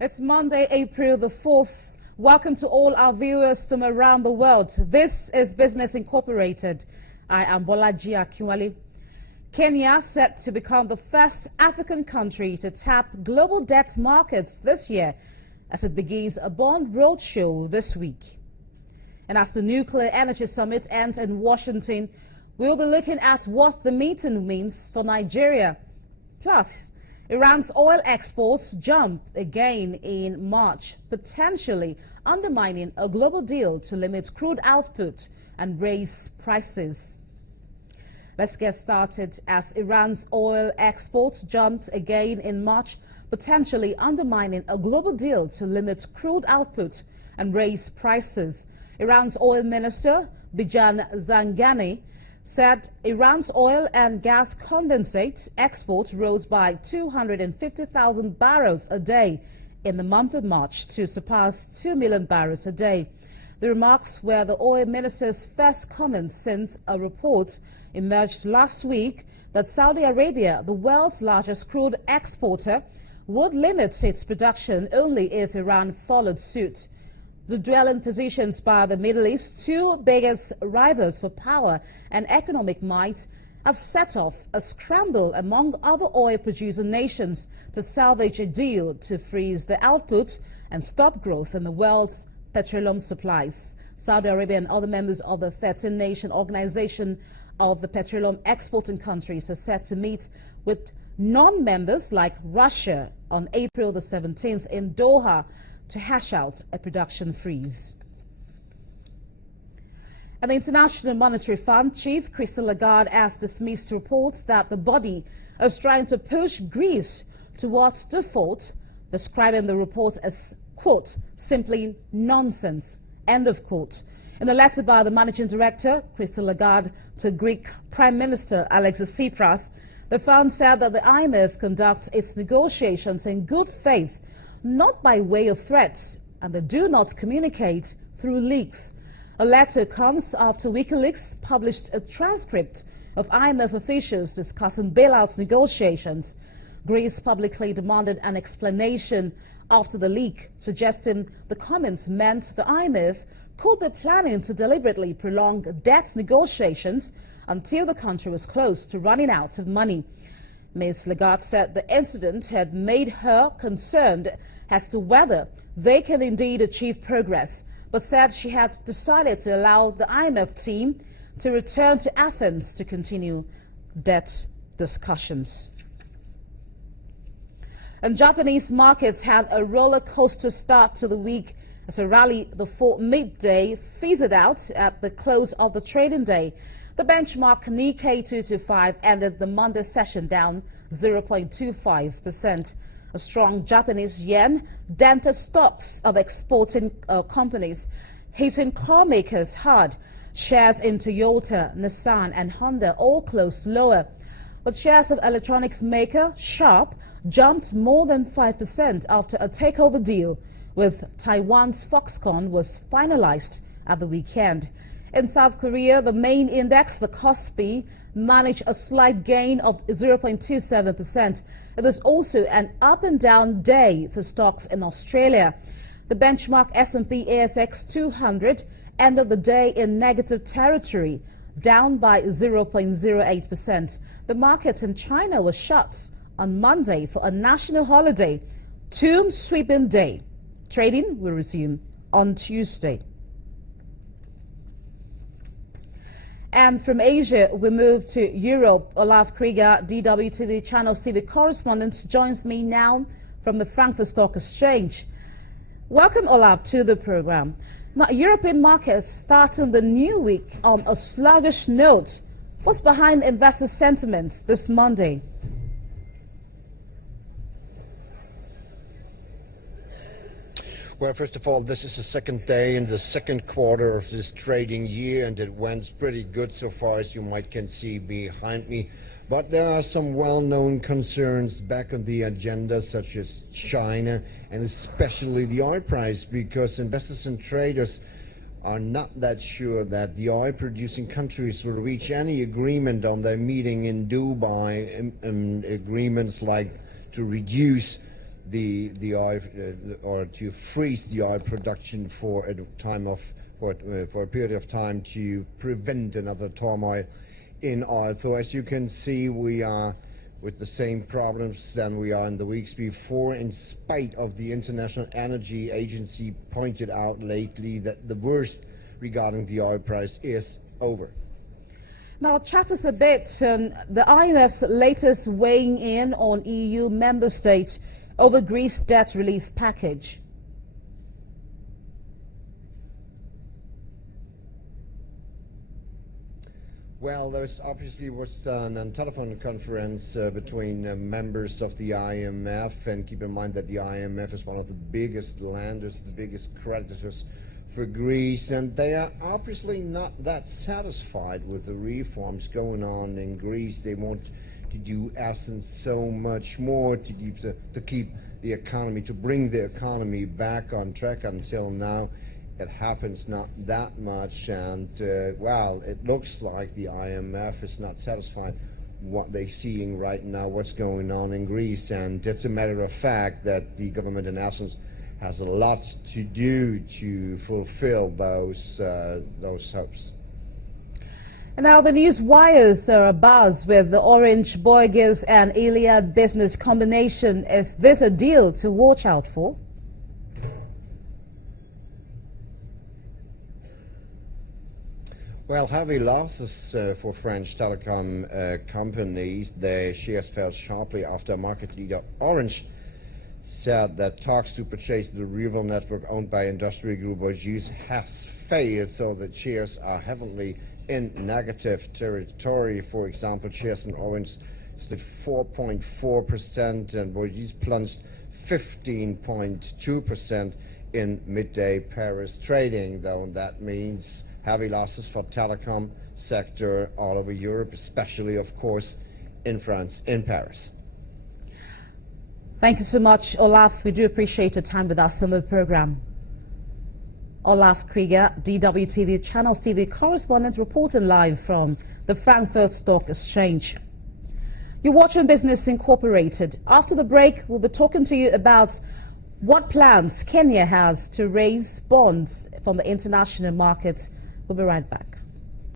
It's Monday, April the 4th. Welcome to all our viewers from around the world. This is Business Incorporated. I am Bolaji Akinwale. Kenya set to become the first African country to tap global debt markets this year as it begins a bond roadshow this week. And as the Nuclear Energy Summit ends in Washington, we'll be looking at what the meeting means for Nigeria. Plus, Iran's oil exports jump again in March, potentially undermining a global deal to limit crude output and raise prices. Let's get started. As Iran's oil exports jumped again in March, potentially undermining a global deal to limit crude output and raise prices. Iran's oil minister, Bijan Zangani, said Iran's oil and gas condensate exports rose by 250,000 barrels a day in the month of March to surpass 2 million barrels a day. The remarks were the oil minister's first comments since a report emerged last week that Saudi Arabia, the world's largest crude exporter, would limit its production only if Iran followed suit. The dwelling positions by the Middle East's two biggest rivals for power and economic might have set off a scramble among other oil-producing nations to salvage a deal to freeze the output and stop growth in the world's petroleum supplies. Saudi Arabia and other members of the 13-nation organization of the petroleum exporting countries are set to meet with non-members like Russia on April the 17th in Doha to hash out a production freeze. And the International Monetary Fund chief, Christine Lagarde, has dismissed reports that the body is trying to push Greece towards default, describing the report as, quote, simply nonsense, end of quote. In a letter by the managing director, Christine Lagarde, to Greek Prime Minister Alexis Tsipras, the fund said that the IMF conducts its negotiations in good faith, not by way of threats, and they do not communicate through leaks. A letter comes after WikiLeaks published a transcript of IMF officials discussing bailout negotiations. Greece publicly demanded an explanation after the leak, suggesting the comments meant the IMF could be planning to deliberately prolong debt negotiations until the country was close to running out of money. Ms. Lagarde said the incident had made her concerned as to whether they can indeed achieve progress, but said she had decided to allow the IMF team to return to Athens to continue debt discussions. And Japanese markets had a roller coaster start to the week as a rally before midday fizzled out at the close of the trading day. The benchmark Nikkei 225 ended the Monday session down 0.25%. A strong Japanese yen dented stocks of exporting companies, hitting car makers hard. Shares in Toyota, Nissan and Honda all closed lower. But shares of electronics maker Sharp jumped more than 5% after a takeover deal with Taiwan's Foxconn was finalized at the weekend. In South Korea, the main index, the Kospi, managed a slight gain of 0.27%. It was also an up and down day for stocks in Australia. The benchmark S&P ASX 200 ended the day in negative territory, down by 0.08%. The market in China was shut on Monday for a national holiday, Tomb Sweeping Day. Trading will resume on Tuesday. And from Asia, we move to Europe. Olaf Krieger, DWTV Channel TV correspondent, joins me now from the Frankfurt Stock Exchange. Welcome, Olaf, to the program. Now, European markets starting the new week on a sluggish note. What's behind investor sentiment this Monday? Well, first of all, this is the second day in the second quarter of this trading year, and it went pretty good so far, as you can see behind me. But there are some well-known concerns back on the agenda, such as China and especially the oil price, because investors and traders are not that sure that the oil-producing countries will reach any agreement on their meeting in Dubai, agreements like to reduce the oil or to freeze the oil production for a period of time to prevent another turmoil in oil. So as you can see, we are with the same problems than we are in the weeks before, in spite of the International Energy Agency pointed out lately that the worst regarding the oil price is over. Now, chat us a bit. The IMF's latest weighing in on EU member states over Greece debt relief package. Well, there's obviously was a telephone conference between members of the IMF, and keep in mind that the IMF is one of the biggest lenders, the biggest creditors for Greece, and they are obviously not that satisfied with the reforms going on in Greece. They want to do so much more to keep the economy, to bring the economy back on track. Until now, it happens not that much, and well, it looks like the IMF is not satisfied what they're seeing right now, what's going on in Greece, and it's a matter of fact that the government in Athens has a lot to do to fulfill those hopes. And now the news wires are abuzz with the Orange, Boygas and Iliad business combination. Is this a deal to watch out for? Well, heavy losses for French telecom companies. Their shares fell sharply after market leader Orange said that talks to purchase the rival network owned by industry group Bouygues has failed, so the shares are heavily in negative territory. For example, shares in Orange slipped 4.4% and Bouygues plunged 15.2% in midday Paris trading, though, and that means heavy losses for telecom sector all over Europe, especially, of course, in France, in Paris. Thank you so much, Olaf. We do appreciate your time with us on the program. Olaf Krieger, DWTV Channels TV correspondent, reporting live from the Frankfurt Stock Exchange. You're watching Business Incorporated. After the break, we'll be talking to you about what plans Kenya has to raise bonds from the international markets. We'll be right back.